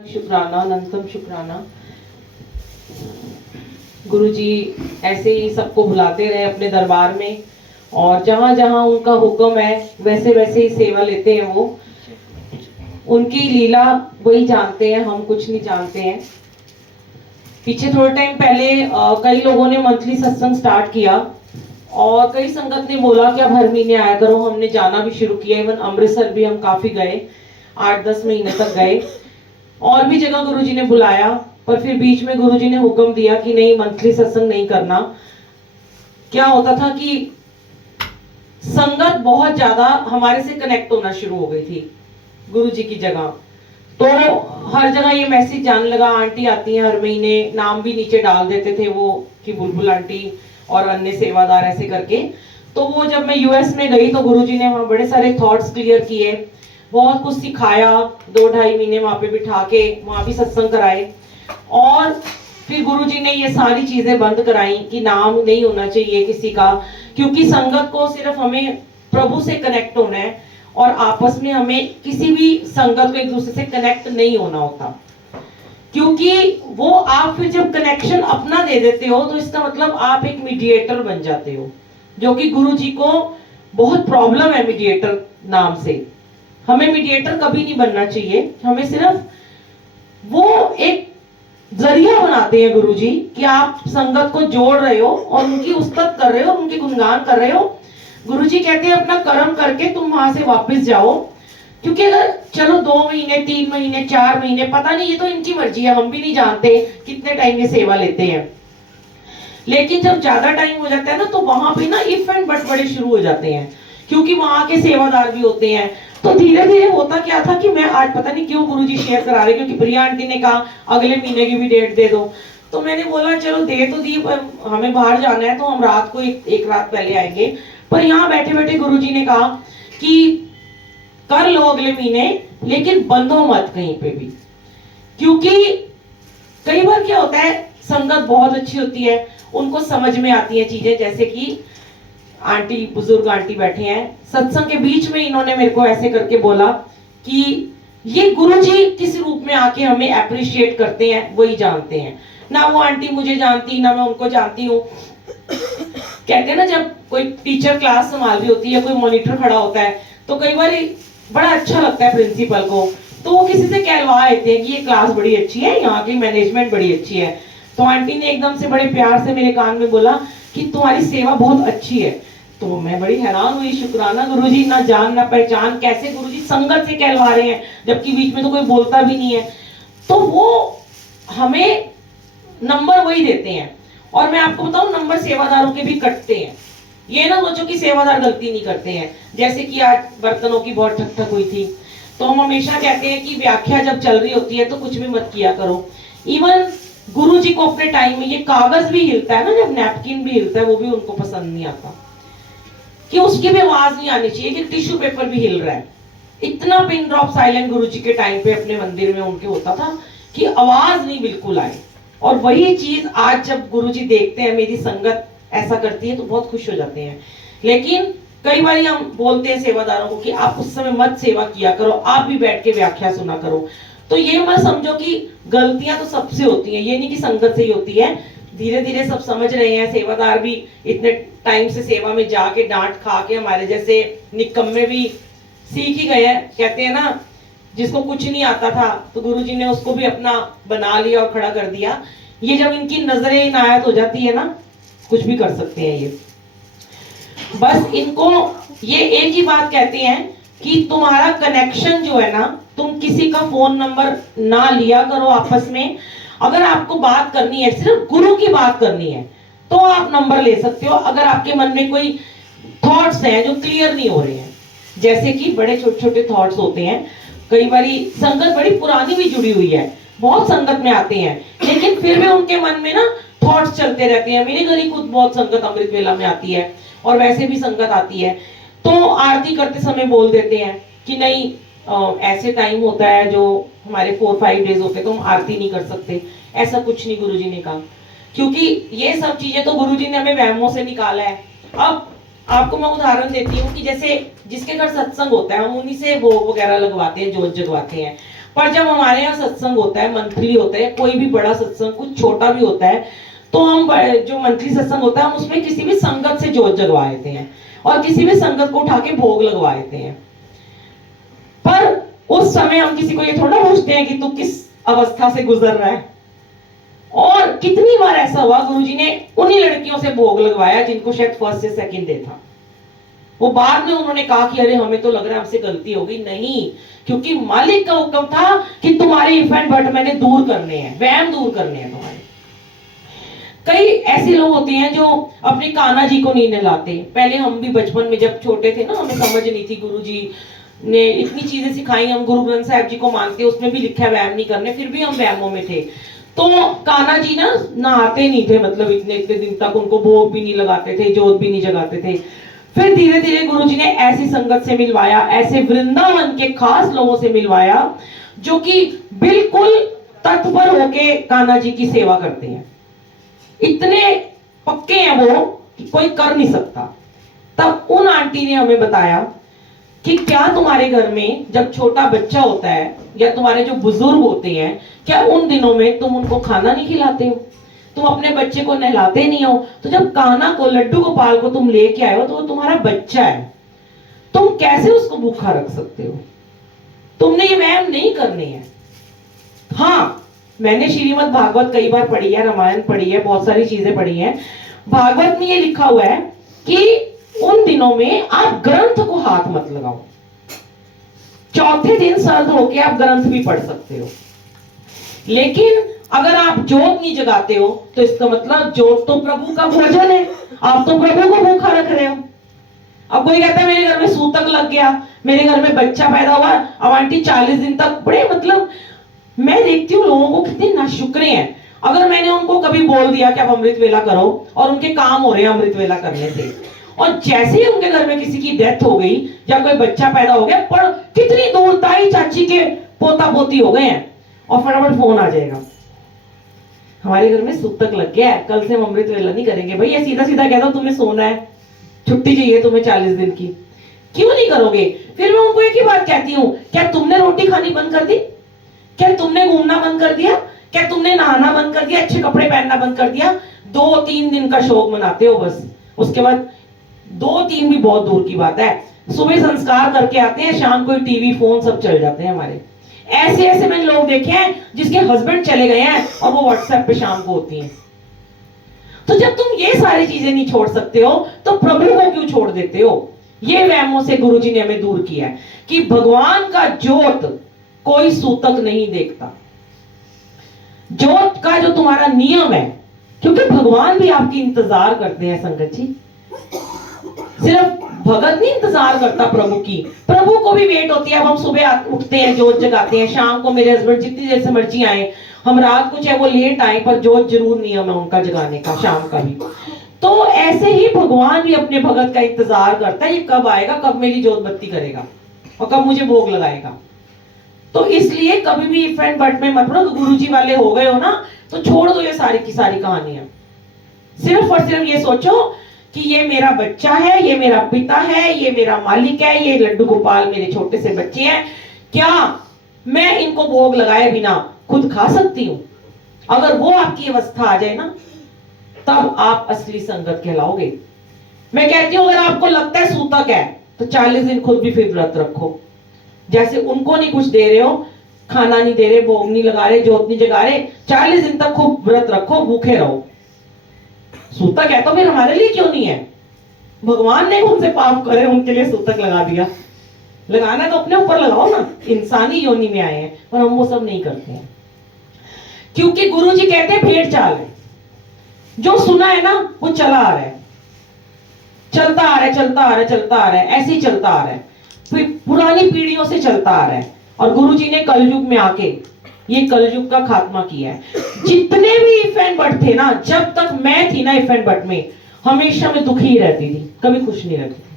शुक्राना, अनंतम शुक्राना। गुरुजी ऐसे ही सबको बुलाते रहे अपने दरबार में, और जहां जहां उनका हुक्म है वैसे वैसे ही सेवा लेते हैं वो। उनकी लीला वही जानते हैं, हम कुछ नहीं जानते हैं। पीछे थोड़े टाइम पहले कई लोगों ने मंथली सत्संग स्टार्ट किया, और कई संगत ने बोला कि अब हर महीने आया करो। हमने जाना भी शुरू किया, इवन अमृतसर भी हम काफी गए, 8-10 महीने तक गए। और भी जगह गुरुजी ने बुलाया, पर फिर बीच में गुरुजी ने हुक्म दिया कि नहीं, मंथली सत्संग नहीं करना। क्या होता था कि संगत बहुत ज्यादा हमारे से कनेक्ट होना शुरू हो गई थी गुरुजी की जगह। तो हर जगह ये मैसेज जाने लगा, आंटी आती हैं हर महीने, नाम भी नीचे डाल देते थे वो कि बुलबुल आंटी और अन्य सेवादार ऐसे करके। तो वो जब मैं यूएस में गई तो गुरुजी ने वहां बड़े सारे थॉट्स क्लियर किए, बहुत कुछ सिखाया। 2-2.5 महीने वहां पे बिठा के वहां भी सत्संग कराए, और फिर गुरुजी ने ये सारी चीजें बंद कराई कि नाम नहीं होना चाहिए किसी का, क्योंकि संगत को सिर्फ हमें प्रभु से कनेक्ट होना है, और आपस में हमें किसी भी संगत को एक दूसरे से कनेक्ट नहीं होना होता। क्योंकि वो आप फिर जब कनेक्शन अपना दे देते हो तो इसका मतलब आप एक मीडिएटर बन जाते हो, जो कि गुरुजी को बहुत प्रॉब्लम है मीडिएटर नाम से। हमें मीडिएटर कभी नहीं बनना चाहिए, हमें सिर्फ वो एक जरिया बनाते हैं गुरुजी कि आप संगत को जोड़ रहे हो और उनकी उस्तत कर रहे हो, उनके गुणगान कर रहे हो। गुरुजी कहते हैं अपना कर्म करके तुम वहां से वापस जाओ। क्योंकि अगर चलो 2 महीने 3 महीने 4 महीने, पता नहीं, ये तो इनकी मर्जी है, हम भी नहीं जानते कितने टाइम ये सेवा लेते हैं। लेकिन जब ज्यादा टाइम हो जाता है ना, तो वहां पे ना इफ एंड बट बड़े शुरू हो जाते हैं, क्योंकि वहां के सेवादार भी होते हैं। तो धीरे धीरे होता क्या था कि मैं आज पता नहीं क्यों गुरुजी शेयर करा रहे, क्योंकि प्रिया आंटी ने कहा अगले महीने की भी डेट दे दो। तो मैंने बोला चलो दे तो दी, पर हमें बाहर जाना है तो हम रात को एक रात पहले आएंगे। पर यहाँ बैठे बैठे गुरुजी ने कहा कि कर लो अगले महीने, लेकिन बंधो मत कहीं पे भी। क्योंकि कई बार क्या होता है, संगत बहुत अच्छी होती है, उनको समझ में आती है चीजें। जैसे कि आंटी, बुजुर्ग आंटी बैठे हैं, सत्संग के बीच में इन्होंने मेरे को ऐसे करके बोला कि ये गुरुजी किस रूप में आके हमें अप्रिशिएट करते हैं वही जानते हैं। ना वो आंटी मुझे जानती, ना मैं उनको जानती हूँ। कहते हैं ना, जब कोई टीचर क्लास संभाल रही होती है, कोई मॉनिटर खड़ा होता है, तो कई बार बड़ा अच्छा लगता है प्रिंसिपल को, तो वो किसी से कहलवा लेते हैं कि ये क्लास बड़ी अच्छी है, यहाँ की मैनेजमेंट बड़ी अच्छी है। तो आंटी ने एकदम से बड़े प्यार से मेरे कान में बोला कि तुम्हारी सेवा बहुत अच्छी है। तो मैं बड़ी हैरान हुई, शुक्राना गुरुजी, ना जान ना पहचान, कैसे गुरुजी संगत से कहलवा रहे हैं, जबकि बीच में तो कोई बोलता भी नहीं है। तो वो हमें नंबर वही देते हैं। और मैं आपको बताऊं, नंबर सेवादारों के भी कटते हैं। ये ना सोचो कि सेवादार गलती नहीं करते हैं। जैसे कि आज बर्तनों की बहुत ठक ठक हुई थी, तो हम हमेशा कहते हैं कि व्याख्या जब चल रही होती है तो कुछ भी मत किया करो। इवन गुरुजी को अपने टाइम में ये कागज भी हिलता है ना, जब नैपकिन भी हिलता है, वो भी उनको पसंद नहीं आता, कि उसकी भी आवाज नहीं आनी चाहिए, कि टिश्यू पेपर भी हिल रहा है। इतना पिन ड्रॉप साइलेंट गुरुजी के टाइम पे अपने मंदिर में उनके होता था कि आवाज नहीं बिल्कुल आए। और वही चीज आज जब गुरुजी देखते हैं मेरी संगत ऐसा करती है तो बहुत खुश हो जाते हैं। लेकिन कई बार हम बोलते हैं सेवादारों को कि आप उस समय मत सेवा किया करो, आप भी बैठ के व्याख्या सुना करो। तो ये मत समझो कि गलतियां तो सबसे होती हैं, ये नहीं कि संगत से ही होती है। धीरे धीरे सब समझ रहे हैं, सेवादार भी इतने टाइम से सेवा में जाके डांट खा के हमारे जैसे निकम्मे भी सीख ही गए हैं। कहते हैं ना, जिसको कुछ नहीं आता था तो गुरुजी ने उसको भी अपना बना लिया और खड़ा कर दिया। ये जब इनकी नजरें इनायत हो जाती है ना, कुछ भी कर सकते हैं ये। बस इनको ये एक ही बात कहते हैं कि तुम्हारा कनेक्शन जो है ना, तुम किसी का फोन नंबर ना लिया करो आपस में। अगर आपको बात करनी है, सिर्फ गुरु की बात करनी है, तो आप नंबर ले सकते हो। अगर आपके मन में कोई थॉट्स हैं जो क्लियर नहीं हो रहे हैं, जैसे कि बड़े छोटे छोटे थॉट्स होते हैं, कई बारी संगत बड़ी पुरानी भी जुड़ी हुई है, बहुत संगत में आते हैं, लेकिन फिर भी उनके मन में ना थॉट्स चलते रहते हैं। मेरे घर ही खुद बहुत संगत अमृत वेला में आती है, और वैसे भी संगत आती है, तो आरती करते समय बोल देते हैं कि नहीं, ऐसे टाइम होता है जो हमारे 4-5 डेज होते हैं तो हम आरती नहीं कर सकते। ऐसा कुछ नहीं गुरुजी ने कहा, क्योंकि ये सब चीजें तो गुरुजी ने हमें वहमों से निकाला है। अब आपको मैं उदाहरण देती हूँ कि जैसे जिसके घर सत्संग होता है, हम उन्हीं से वो वगैरह लगवाते हैं, जोत जगवाते हैं। पर जब हमारे यहाँ सत्संग होता है, मंथली होता है, कोई भी बड़ा सत्संग, कुछ छोटा भी होता है, तो हम जो मंथली सत्संग होता है हम उसमें किसी भी संगत से जोत जगवा देते हैं और किसी भी संगत को उठा के भोग लगवा देते हैं। पर उस समय हम किसी को ये थोड़ा पूछते हैं कि तू किस अवस्था से गुजर रहा है। और कितनी बार ऐसा हुआ गुरुजी ने उन्हीं लड़कियों से भोग लगवाया जिनको शायद फर्स्ट या सेकंड डे था। वो बाद में उन्होंने कहा कि अरे हमें तो लग रहा है हमसे गलती हो गई। नहीं, क्योंकि मालिक का हुक्म था कि तुम्हारे इफ एंड बट मैंने दूर करने हैं, वहम दूर करने हैं तुम्हारे। कई ऐसे लोग होते हैं जो अपने कान्हा जी को नहीं नहलाते। पहले हम भी बचपन में जब छोटे थे ना, हमें समझ नहीं थी, गुरुजी ने इतनी चीजें सिखाई, हम गुरु ग्रंथ साहिब जी को मानते, उसमें भी लिखा है वहम नहीं करने, फिर भी हम वहमों में थे। तो कान्हा जी ना नहाते नहीं थे, मतलब इतने इतने दिन तक उनको भोग भी नहीं लगाते थे, जोत भी नहीं जगाते थे। फिर धीरे धीरे गुरुजी ने ऐसी संगत से मिलवाया, ऐसे वृंदावन के खास लोगों से मिलवाया जो कि बिल्कुल तत्पर होके कान्हा जी की सेवा करते हैं। इतने पक्के हैं वो कि कोई कर नहीं सकता। तब उन आंटी ने हमें बताया कि क्या तुम्हारे घर में जब छोटा बच्चा होता है या तुम्हारे जो बुजुर्ग होते हैं, क्या उन दिनों में तुम उनको खाना नहीं खिलाते हो, तुम अपने बच्चे को नहलाते नहीं हो? तो जब कान्हा को, लड्डू गोपाल को तुम लेके आए हो तो वो तुम्हारा बच्चा है, तुम कैसे उसको भूखा रख सकते हो? तुमने ये वहम नहीं करने हैं। हाँ, मैंने श्रीमद् भागवत कई बार पढ़ी है, रामायण पढ़ी है, बहुत सारी चीजें पढ़ी हैं। भागवत में ये लिखा हुआ है कि उन दिनों में आप ग्रंथ को हाथ मत लगाओ। चौथे दिन सर्द होके आप ग्रंथ भी पढ़ सकते हो, लेकिन अगर आप जोत नहीं जगाते हो तो इसका मतलब जोत तो प्रभु का भोजन है, आप तो प्रभु को भूखा रख रहे हो। अब कोई कहता है मेरे घर में सूतक लग गया, मेरे घर में बच्चा पैदा हुआ, अब आंटी 40 दिन तक, बड़े मतलब मैं देखती हूँ लोगों को कितने नाशुक्रे हैं। अगर मैंने उनको कभी बोल दिया कि आप अमृत वेला करो और उनके काम हो रहे हैं अमृत वेला करने से, और जैसे ही उनके घर में किसी की डेथ हो गई या कोई बच्चा पैदा हो गया, पर कितनी दूर ताई चाची के पोता पोती हो गए हैं और फटाफट फोन आ जाएगा, हमारे घर में सूतक लग गया है, कल से हम अमृत वेला नहीं करेंगे। भैया सीधा सीधा कहता हूं तुम्हें सोना है, छुट्टी चाहिए तुम्हें 40 दिन की, क्यों नहीं करोगे? फिर मैं उनको एक ही बात कहती हूँ, क्या तुमने रोटी खानी बंद कर दी? क्या तुमने घूमना बंद कर दिया? क्या तुमने नहाना बंद कर दिया? अच्छे कपड़े पहनना बंद कर दिया? 2-3 दिन का शौक मनाते हो बस, उसके बाद 2-3 भी बहुत दूर की बात है। सुबह संस्कार करके आते हैं, शाम को टीवी फोन सब चल जाते हैं हमारे। ऐसे ऐसे मैंने लोग देखे हैं जिसके हस्बैंड चले गए हैं और वो व्हाट्सएप पे शाम को होती हैं। तो जब तुम ये सारी चीजें नहीं छोड़ सकते हो तो प्रभु को क्यों छोड़ देते हो? ये वहमों से गुरुजी ने हमें दूर किया है कि भगवान का जोत कोई सूतक नहीं देखता। जोत का जो तुम्हारा नियम है, क्योंकि भगवान भी आपकी इंतजार करते हैं संगत जी। सिर्फ भगत नहीं इंतजार करता प्रभु की, प्रभु को भी वेट होती है। अब हम सुबह उठते हैं, जोत जगाते हैं, शाम को मेरे हस्बैंड जितनी देर से मर्जी आए, हम रात को चाहे वो लेट आए पर जोत जरूर नियम है उनका जगाने का, शाम का भी। तो ऐसे ही भगवान भी अपने भगत का इंतजार करता है, ये कब आएगा, कब मेरी जोत बत्ती करेगा और कब मुझे भोग लगाएगा। तो इसलिए कभी भी इफ एंड बट में मत पड़ो। गुरुजी वाले हो गए हो ना, तो छोड़ दो ये सारी की सारी कहानियां। सिर्फ और सिर्फ ये सोचो कि ये मेरा बच्चा है, ये मेरा पिता है, ये मेरा मालिक है, ये लड्डू गोपाल मेरे छोटे से बच्चे हैं, क्या मैं इनको भोग लगाए बिना खुद खा सकती हूं? अगर वो आपकी अवस्था आ जाए ना, तब आप असली संगत कहलाओगे। मैं कहती हूं अगर आपको लगता है सूतक है तो 40 दिन खुद भी फिर व्रत रखो। जैसे उनको नहीं कुछ दे रहे हो, खाना नहीं दे रहे, भोग नहीं लगा रहे, जोत नहीं जगा रहे, 40 दिन तक खूब व्रत रखो, भूखे रहो। सूतक है तो फिर हमारे लिए क्यों नहीं है? भगवान ने उनसे पाप करे, उनके लिए सूतक लगा दिया। लगाना तो अपने ऊपर लगाओ ना, इंसानी योनि में आए हैं, पर हम वो सब नहीं करते हैं। क्योंकि गुरुजी कहते हैं भेड़ चाल है, जो सुना है ना वो चला आ रहा है, चलता आ रहा है, चलता आ रहा है, चलता आ रहा है, ऐसे ही चलता आ रहा है, पुरानी पीढ़ियों से चलता आ रहा है। और गुरुजी ने कलयुग में आके ये कलयुग का खात्मा किया है। जितने भी इफ एंड बट थे ना, जब तक मैं थी ना इफ एंड बट में, हमेशा मैं दुखी ही रहती थी, कभी खुश नहीं रहती थी।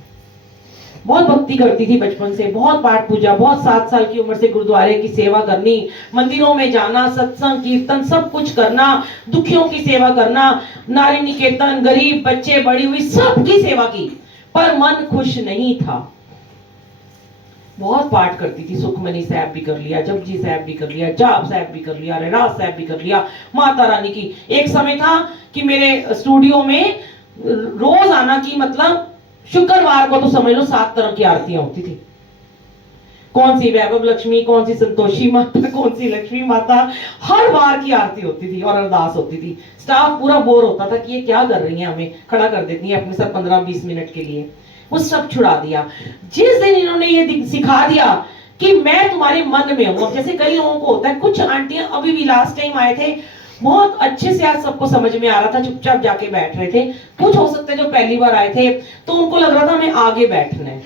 बहुत भक्ति करती थी बचपन से, बहुत पाठ पूजा, बहुत 7 साल की उम्र से गुरुद्वारे की सेवा करनी, मंदिरों में जाना, सत्संग कीर्तन सब कुछ करना, दुखियों की सेवा करना, नारी निकेतन, गरीब बच्चे, बड़ी हुई सबकी सेवा की, पर मन खुश नहीं था। बहुत पाठ करती थी, सुखमनी साहब भी कर लिया, जपजी साहब भी कर लिया, जाप साहब भी कर लिया, रहरास साहब भी कर लिया, माता रानी की। एक समय था कि मेरे स्टूडियो में रोज आना की मतलब शुक्रवार को तो समझ लो 7 तरह की आरतियां होती थी। कौन सी वैभव लक्ष्मी, कौन सी संतोषी माता, कौन सी लक्ष्मी माता, हर बार की आरती होती थी और अरदास होती थी। स्टाफ पूरा बोर होता था कि ये क्या कर रही हैं, हमें खड़ा कर देती हैं अपने साथ 15-20 मिनट के लिए। वो सब छुड़ा दिया जिस दिन इन्होंने ये सिखा दिया कि मैं तुम्हारे मन में हूं। जैसे कई लोगों को होता है, कुछ आंटियां अभी भी लास्ट टाइम आए थे, बहुत अच्छे से आज सबको समझ में आ रहा था, चुपचाप जाके बैठ रहे थे। कुछ हो सकते जो पहली बार आए थे तो उनको लग रहा था हमें आगे बैठना है,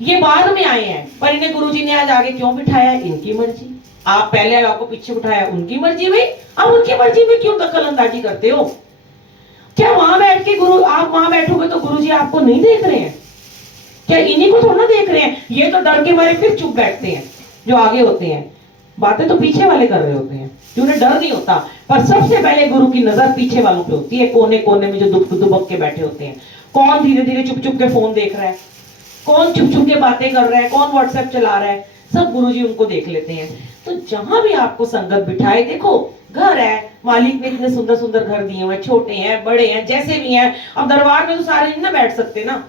ये बाद में आए हैं, पर इन्हें गुरुजी ने आज आगे क्यों बिठाया, इनकी मर्जी। आप पहले आपको पीछे बिठाया, उनकी मर्जी भाई। अब उनकी मर्जी में क्यों दखल अंदाजी करते हो? क्या वहां बैठ के गुरु, आप वहां बैठोगे तो गुरुजी आपको नहीं देख रहे हैं क्या? इन्हीं को थोड़ा ना देख रहे हैं। ये तो डर के मारे फिर चुप बैठते हैं, जो आगे होते हैं बातें तो पीछे वाले कर रहे होते हैं, उन्हें डर नहीं होता। पर सबसे पहले गुरु की नजर पीछे वालों पे होती है, कोने कोने में जो दुबक के बैठे होते हैं। कौन धीरे धीरे चुप चुप के फोन देख रहा है, कौन चुप चुप के बातें कर रहा है, कौन व्हाट्सएप चला रहा है, सब गुरुजी उनको देख लेते हैं। तो जहां भी आपको संगत बिठाए, देखो घर है, मालिक ने इतने सुंदर सुंदर घर दिए हुए, छोटे हैं बड़े हैं जैसे भी हैं। अब दरबार में तो सारे नहीं ना बैठ सकते ना,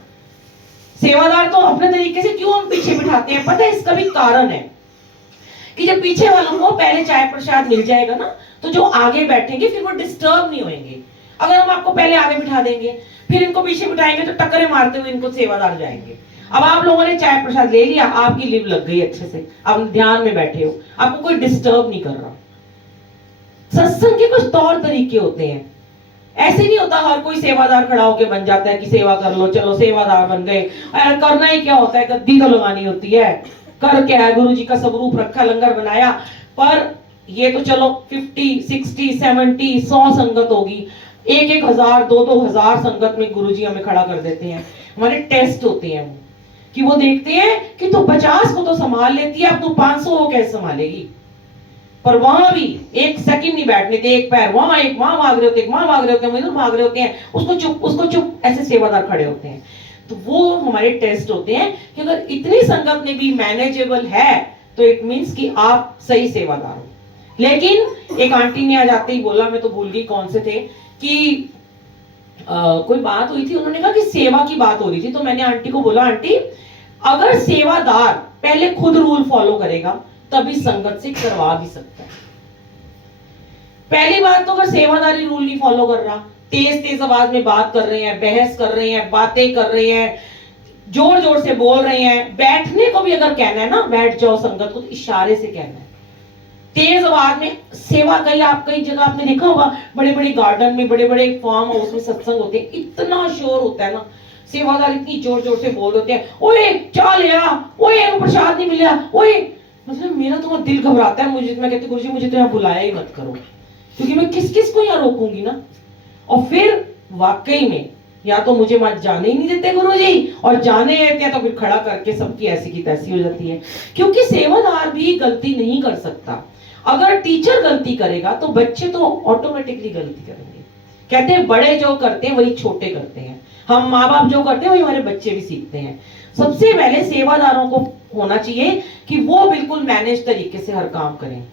सेवादार तो अपने तरीके से क्यों हम पीछे बिठाते हैं, पता है इसका भी कारण है कि जब पीछे वालों को पहले चाय प्रसाद मिल जाएगा ना, तो जो आगे बैठेंगे फिर वो डिस्टर्ब नहीं होंगे। अगर हम आपको पहले आगे बिठा देंगे फिर इनको पीछे बिठाएंगे तो टक्करे मारते हुए इनको सेवादार जाएंगे। अब आप लोगों ने चाय प्रसाद ले लिया, आपकी लिव लग गई अच्छे से, आप ध्यान में बैठे हो, आपको कोई डिस्टर्ब नहीं कर रहा। सत्संग के कुछ तौर तरीके होते हैं, ऐसे नहीं होता हर कोई सेवादार खड़ा होकर बन जाता है कि सेवा कर लो, चलो सेवादार बन गए। करना ही क्या होता है, गद्दी तो लगानी होती है, कर क्या है, गुरु जी का स्वरूप रखा, लंगर बनाया। पर ये तो चलो 50, 60, 70, 100 संगत होगी, 1,000, 2,000 संगत में गुरुजी हमें खड़ा कर देते हैं। हमारे टेस्ट होते हैं वो, कि वो देखते हैं कि तू 50 को तो संभाल लेती है, अब तू 500 को कैसे संभालेगी। पर वहां भी एक सेकंड नहीं बैठने थे, एक पैर वहां, एक वहां भाग रहे होते, एक वहां भाग रहे होते हैं, इधर भाग रहे होते हैं, उसको चुप ऐसे सेवादार खड़े होते हैं। तो वो हमारे टेस्ट होते हैं कि अगर इतनी संगत में भी मैनेजेबल है तो इट मींस कि आप सही सेवादार हो। लेकिन एक आंटी ने आज आते ही बोला, मैं तो भूल गई कौन से थे, कि कोई बात हुई थी, उन्होंने कहा कि सेवा की बात हो रही थी। तो मैंने आंटी को बोला, आंटी अगर सेवादार पहले खुद रूल फॉलो करेगा तभी संगत से करवा भी सकता है। पहली बात तो अगर सेवादारी रूल नहीं फॉलो कर रहा, तेज तेज आवाज में बात कर रहे हैं, बहस कर रहे हैं, बातें कर रहे हैं, जोर जोर से बोल रहे हैं, बैठने को भी अगर कहना है ना, बैठ जाओ संगत को, तो इशारे से कहना है। तेज आवाज में सेवा, कई जगह आपने देखा होगा, बड़े बड़े गार्डन में, बड़े बड़े फार्म हाउस में सत्संग होते हैं, इतना शोर होता है ना, सेवादार इतनी जोर जोर से बोल रहे हैं, ओए चाह ले आ, ओए प्रसाद नहीं मिला, ओए। मतलब मेरा तो दिल घबराता है, मुझे, मैं कहती गुरुजी मुझे तो यहाँ बुलाया ही मत करो, क्योंकि मैं किस किस को यहाँ रोकूंगी ना। और फिर वाकई में या तो मुझे मत जाने ही नहीं देते गुरुजी, और जाने देते हैं तो फिर खड़ा करके सबकी ऐसी की तैसी हो जाती है। क्योंकि सेवादार भी गलती नहीं कर सकता। अगर टीचर गलती करेगा तो बच्चे तो ऑटोमेटिकली गलती करेंगे। कहते हैं बड़े जो करते हैं वही छोटे करते हैं, हम माँ बाप जो करते हैं वही हमारे बच्चे भी सीखते हैं। सबसे पहले सेवादारों को होना चाहिए कि वो बिल्कुल मैनेज तरीके से हर काम करें।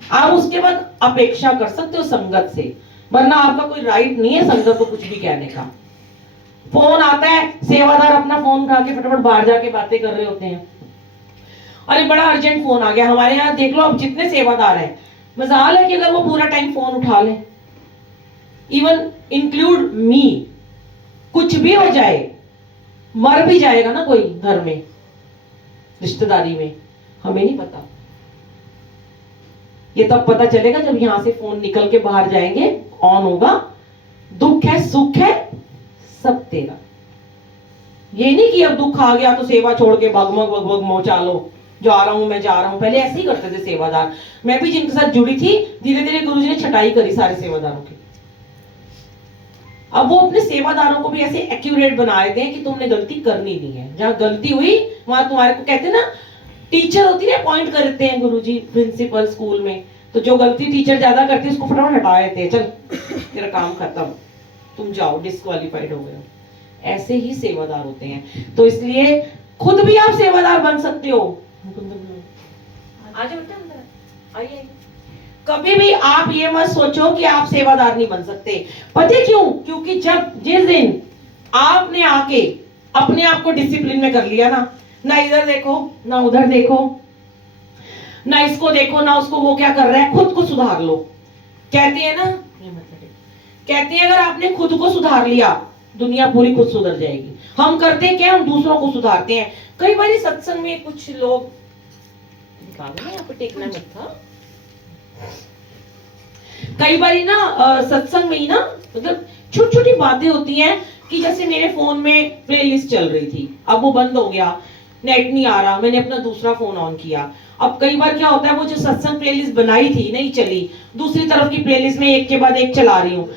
आप उसके बाद अपेक्षा कर सकते हो संगत से, वरना आपका कोई राइट नहीं है संगत को कुछ भी कहने का। फोन आता है, सेवादार अपना फोन उठा के फटाफट बाहर जाके बातें कर रहे होते हैं, अरे बड़ा अर्जेंट फोन आ गया। हमारे यहाँ देख लो अब जितने सेवादार हैं, मजाल है कि अगर वो पूरा टाइम फोन उठा ले, इवन इंक्लूड मी, कुछ भी हो जाए, मर भी जाएगा ना कोई घर में, रिश्तेदारी में, हमें नहीं पता। ये तब पता चलेगा जब यहां से फोन निकल के बाहर जाएंगे, ऑन होगा, दुख है सुख है सब तेरा। ये नहीं कि अब दुख आ गया तो सेवा छोड़ के भगमग मचा लो, जा रहा हूं मैं, जा रहा हूं। पहले ऐसे ही करते थे सेवादार, मैं भी जिनके साथ जुड़ी थी, धीरे धीरे गुरुजी ने छटाई करी सारे सेवादारों की। अब वो अपने सेवादारों को भी ऐसे एक्यूरेट बना देते हैं कि तुमने गलती करनी नहीं है, जहां गलती हुई वहां तुम्हारे को, कहते ना टीचर होती है पॉइंट करते हैं गुरुजी प्रिंसिपल स्कूल में, तो जो गलती टीचर ज्यादा करती है उसको फटाफट हटा देते हैं, चल तेरा काम खत्म, तुम जाओ, डिस्क्वालीफाइड हो गए हो। ऐसे ही सेवादार होते हैं। तो इसलिए खुद भी आप सेवादार बन सकते हो। आजा बेटा अंदर आइए। कभी भी आप ये मत सोचो कि आप सेवादार नहीं बन सकते। पता है क्यों? क्योंकि जिस दिन आपने आके अपने आप को डिसिप्लिन में कर लिया ना इधर देखो ना उधर देखो, ना इसको देखो ना उसको, वो क्या कर रहा है, खुद को सुधार लो। कहते हैं ना, कहते हैं अगर आपने खुद को सुधार लिया दुनिया पूरी खुद सुधर जाएगी। हम करते क्या, हम दूसरों को सुधारते हैं। कई बार सत्संग में कुछ लोग यहाँ पे टेकना मत था, कई बार ना सत्संग में ही ना मतलब छोटी छोटी बातें होती हैं कि जैसे मेरे फोन में प्लेलिस्ट चल रही थी, अब वो बंद हो गया, नेट नहीं आ रहा, मैंने अपना दूसरा फोन ऑन किया। अब कई बार क्या होता है, वो जो सत्संग प्लेलिस्ट बनाई थी नहीं चली, दूसरी तरफ की प्लेलिस्ट में एक के बाद एक चला रही हूँ।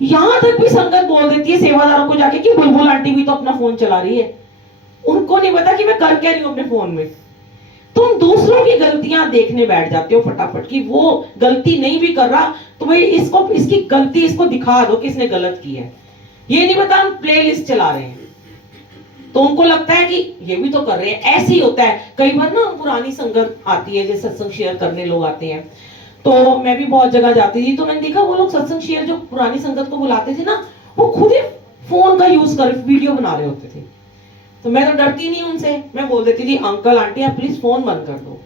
यहां तक भी संगत बोल देती है सेवादारों को जाके कि बुलबुल आंटी भी तो अपना फोन चला रही है। उनको नहीं पता कि मैं कर क्या रही हूँ अपने फोन में। तुम दूसरों की गलतियां देखने बैठ जाते हो फटाफट कि वो गलती नहीं भी कर रहा तो भाई इसकी गलती इसको दिखा दो कि इसने गलत की है। ये नहीं पता हम प्लेलिस्ट चला रहे हैं तो उनको लगता है कि ये भी तो कर रहे हैं। ऐसे ही होता है। कई बार ना पुरानी संगत आती है, जैसे सत्संग शेयर करने लोग आते हैं, तो मैं भी बहुत जगह जाती थी, तो मैंने देखा वो लोग सत्संग शेयर जो पुरानी संगत को बुलाते थे ना, वो खुद ही फोन का यूज कर वीडियो बना रहे होते थे। तो मैं तो डरती नहीं उनसे, मैं बोल देती थी अंकल आंटी आप प्लीज फोन बंद कर दो।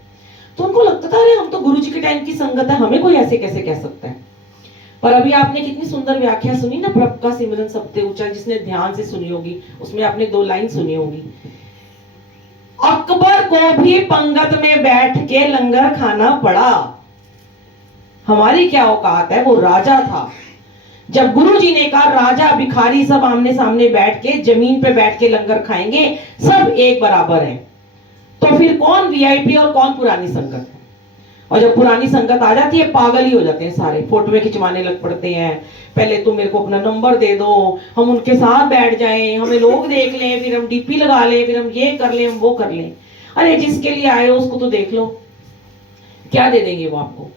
तो उनको लगता था अरे हम तो गुरुजी के टाइम की संगत है, हमें कोई ऐसे कैसे कह सकता है। पर अभी आपने कितनी सुंदर व्याख्या सुनी ना, प्रभ का सिमरन सबते ऊंचा, जिसने ध्यान से सुनी होगी उसमें आपने 2 लाइन सुनी होगी। अकबर को भी पंगत में बैठ के लंगर खाना पड़ा। हमारी क्या औकात है, वो राजा था। जब गुरुजी ने कहा राजा भिखारी सब आमने सामने बैठ के जमीन पे बैठ के लंगर खाएंगे, सब एक बराबर हैं, तो फिर कौन वीआईपी और कौन पुरानी संगत है। और जब पुरानी संगत आ जाती है पागल ही हो जाते हैं सारे, फोटो खिंचवाने लग पड़ते हैं। पहले तुम मेरे को अपना नंबर दे दो, हम उनके साथ बैठ जाएं, हमें लोग देख लें, फिर हम डीपी लगा लें, फिर हम ये कर लें, हम वो कर लें। अरे जिसके लिए आए हो उसको तो देख लो, क्या दे देंगे वो आपको।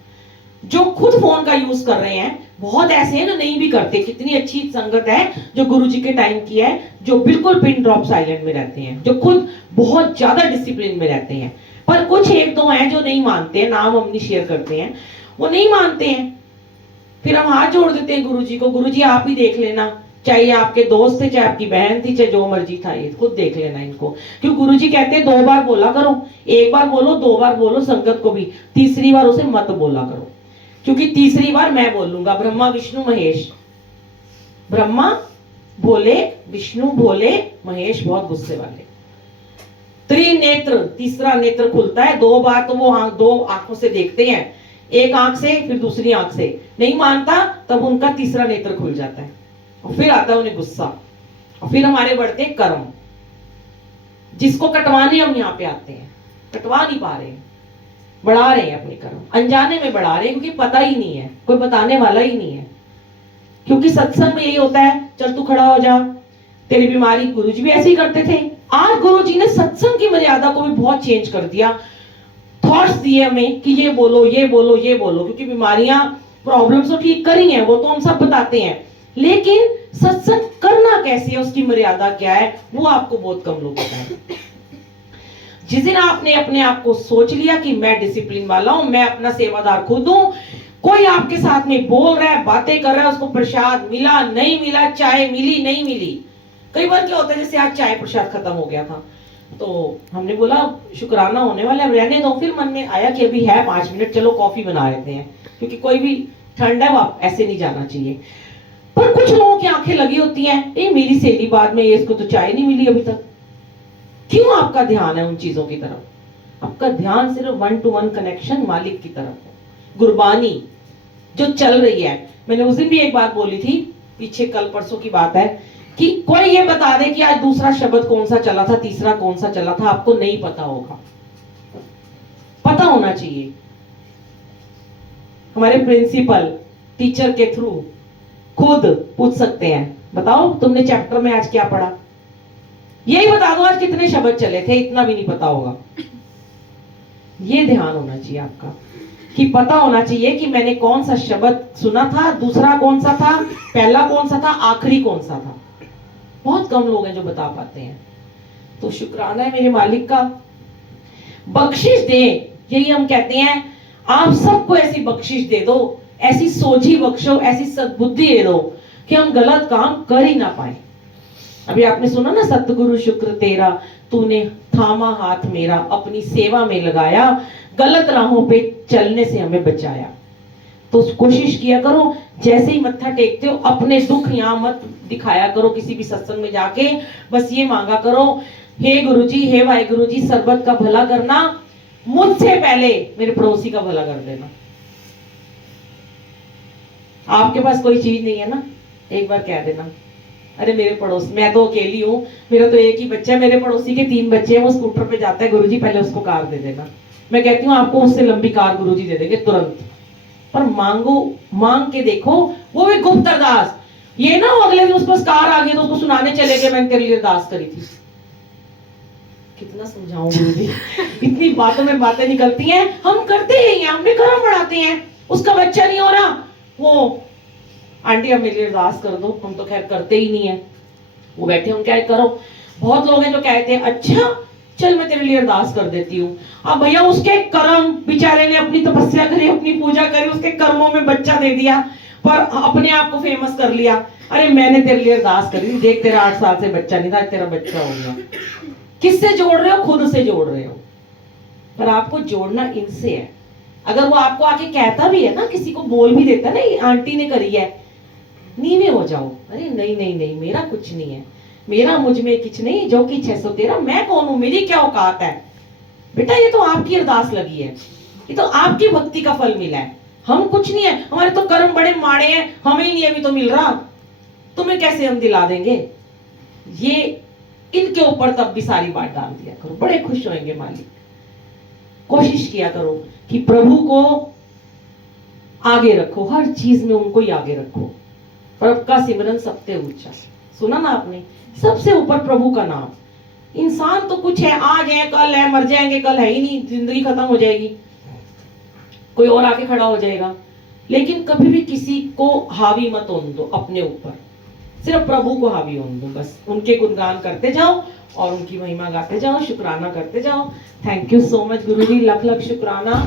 जो खुद फोन का यूज कर रहे हैं, बहुत ऐसे हैं जो नहीं भी करते। कितनी अच्छी संगत है जो गुरुजी के टाइम की है, जो बिल्कुल पिन ड्रॉप साइलेंट में रहते हैं, जो खुद बहुत ज्यादा डिसिप्लिन में रहते हैं। पर कुछ 1-2 हैं जो नहीं मानते हैं, नाम हम नहीं शेयर करते हैं, वो नहीं मानते हैं। फिर हम हाथ जोड़ देते हैं गुरुजी को, गुरुजी आप ही देख लेना, चाहे आपके दोस्त थे, चाहे आपकी बहन थी, चाहे जो मर्जी था, ये खुद देख लेना इनको। क्यों गुरुजी कहते हैं 2 बार बोला करो, 1 बार बोलो, 2 बार बोलो संगत को भी, तीसरी बार उसे मत बोला करो, क्योंकि तीसरी बार मैं बोलूंगा ब्रह्मा विष्णु महेश, ब्रह्मा भोले, विष्णु भोले, महेश बहुत गुस्से वाले। त्रिनेत्र, तीसरा नेत्र खुलता है। 2 बार तो वो 2 आंखों से देखते हैं, एक आंख से फिर दूसरी आंख से, नहीं मानता तब उनका तीसरा नेत्र खुल जाता है और फिर आता है उन्हें गुस्सा, और फिर हमारे बढ़ते हैं कर्म, जिसको कटवाने हम यहाँ पे आते हैं, कटवा नहीं पा रहे हैं, बढ़ा रहे हैं अपने कर्म, अनजाने में बढ़ा रहे हैं, क्योंकि पता ही नहीं है, कोई बताने वाला ही नहीं है। क्योंकि सत्संग में यही होता है, चल तू खड़ा हो जा, तेरी बीमारी, गुरुजी भी ऐसे ही करते थे। आज गुरुजी ने सत्संग की मर्यादा को भी बहुत चेंज कर दिया, थॉट्स दिए हमें कि ये बोलो ये बोलो ये बोलो, क्योंकि बीमारियां प्रॉब्लम्स तो ठीक करी हैं, वो तो हम सब बताते हैं, लेकिन सत्संग करना कैसे है, उसकी मर्यादा क्या है, वो आपको बहुत कम लोग बताएं। जिस दिन आपने अपने आप को सोच लिया कि मैं डिसिप्लिन वाला हूं, मैं अपना सेवादार खुद हूं, कोई आपके साथ में बोल रहा है, बातें कर रहा है, उसको प्रसाद मिला नहीं मिला, चाय मिली नहीं मिली। कई बार क्या होता है, जैसे आज चाय प्रसाद खत्म हो गया था, तो हमने बोला शुक्राना होने वाला है, रहने दो। फिर मन में आया कि अभी है 5 मिनट, चलो कॉफी बना लेते हैं, क्योंकि कोई भी ठंड है, वो ऐसे नहीं जाना चाहिए। पर कुछ लोगों की आंखें लगी होती हैं, ये मेरी सहेली बाद में, इसको तो चाय नहीं मिली अभी तक। क्यों आपका ध्यान है उन चीजों की तरफ? आपका ध्यान सिर्फ 1-to-1 कनेक्शन मालिक की तरफ है, गुरबानी जो चल रही है। मैंने उस दिन भी एक बात बोली थी, पीछे कल परसों की बात है, कि कोई ये बता दे कि आज दूसरा शब्द कौन सा चला था, तीसरा कौन सा चला था, आपको नहीं पता होगा, पता होना चाहिए। हमारे प्रिंसिपल टीचर के थ्रू खुद पूछ सकते हैं, बताओ तुमने चैप्टर में आज क्या पढ़ा, यही बता दो आज कितने शब्द चले थे, इतना भी नहीं पता होगा। ये ध्यान होना चाहिए आपका, कि पता होना चाहिए कि मैंने कौन सा शब्द सुना था, दूसरा कौन सा था, पहला कौन सा था, आखिरी कौन सा था। बहुत कम लोग हैं जो बता पाते हैं। तो शुक्राना है मेरे मालिक का। बख्शिश दे, यही हम कहते हैं, आप सबको ऐसी बख्शिश दे दो, ऐसी सोची बख्शो, ऐसी सद्बुद्धि दे दो कि हम गलत काम कर ही ना पाए। अभी आपने सुना ना, सतगुरु शुक्र तेरा, तूने थामा हाथ मेरा, अपनी सेवा में लगाया, गलत राहों पे चलने से हमें बचाया। तो कोशिश किया करो, जैसे ही मत्था टेकते हो अपने दुख यहाँ मत दिखाया करो किसी भी सत्संग में जाके, बस ये मांगा करो, हे गुरुजी, हे वाहिगुरु जी, सर्वत का भला करना, मुझसे पहले मेरे पड़ोसी का भला कर देना। आपके पास कोई चीज नहीं है ना, एक बार कह देना, अरे मेरे पड़ोस, मैं तो अकेली हूँ, मेरा तो एक ही बच्चा है, मेरे पड़ोसी के 3 बच्चे हैं, वो स्कूटर पे जाता है, गुरुजी पहले उसको कार दे देना। मैं कहती हूँ आपको उससे लंबी कार गुरुजी दे देंगे तुरंत। पर मांगो, मांग के देखो, वो भी गुप्त अरदास। ये ना अगले दिन उसके पास कार आ गई तो उसको सुनाने चले गए, मैंने तेरे लिए अरदास करी थी। कितना समझाऊं गुरुजी, इतनी बातों में बातें निकलती हैं, हम करते ही हैं, हमने कर्म बढ़ाते हैं, उसका बच्चा नहीं हो रहा, वो आंटी अब मेरे लिए अरदास कर दो, हम तो खैर करते ही नहीं है, वो बैठे हम क्या करो। बहुत लोग हैं जो कहते हैं अच्छा चल मैं तेरे लिए अरदास कर देती हूँ। अब भैया उसके कर्म, बेचारे ने अपनी तपस्या करी, अपनी पूजा करी, उसके कर्मों में बच्चा दे दिया, पर अपने आप को फेमस कर लिया। अरे मैंने तेरे लिए अरदास करी, देख तेरा 8 साल से बच्चा नहीं था, तेरा बच्चा हो गया। किससे जोड़ रहे हो? खुद से जोड़ रहे हो। पर आपको जोड़ना इनसे है। अगर वो आपको आके कहता भी है ना, किसी को बोल भी देता है ना, आंटी ने करी है, नीवे हो जाओ, अरे नहीं नहीं नहीं, मेरा कुछ नहीं है, मेरा मुझ में कुछ नहीं, जो कि 600 तेरा, मैं कौन हूं, मेरी क्या औकात है। बेटा ये तो आपकी अरदास लगी है, ये तो आपकी भक्ति का फल मिला है, हम कुछ नहीं है, हमारे तो कर्म बड़े माड़े हैं, हमें ही नहीं अभी तो मिल रहा, तुम्हें कैसे हम दिला देंगे। ये इनके ऊपर तब भी सारी बात डाल दिया करो, बड़े खुश होंगे मालिक। कोशिश किया करो कि प्रभु को आगे रखो, हर चीज में उनको ही आगे रखो। प्रभु का सिमरन सबसे ऊंचा, सुना ना आपने, सबसे ऊपर प्रभु का नाम। इंसान तो कुछ है, आज है कल है, मर जाएंगे कल है ही नहीं, जिंदगी खत्म हो जाएगी, कोई और आके खड़ा हो जाएगा। लेकिन कभी भी किसी को हावी मत होने दो अपने ऊपर, सिर्फ प्रभु को हावी होने दो, बस उनके गुणगान करते जाओ और उनकी महिमा गाते जाओ, शुक्राना करते जाओ। थैंक यू सो मच गुरुजी, लख लख शुक्राना।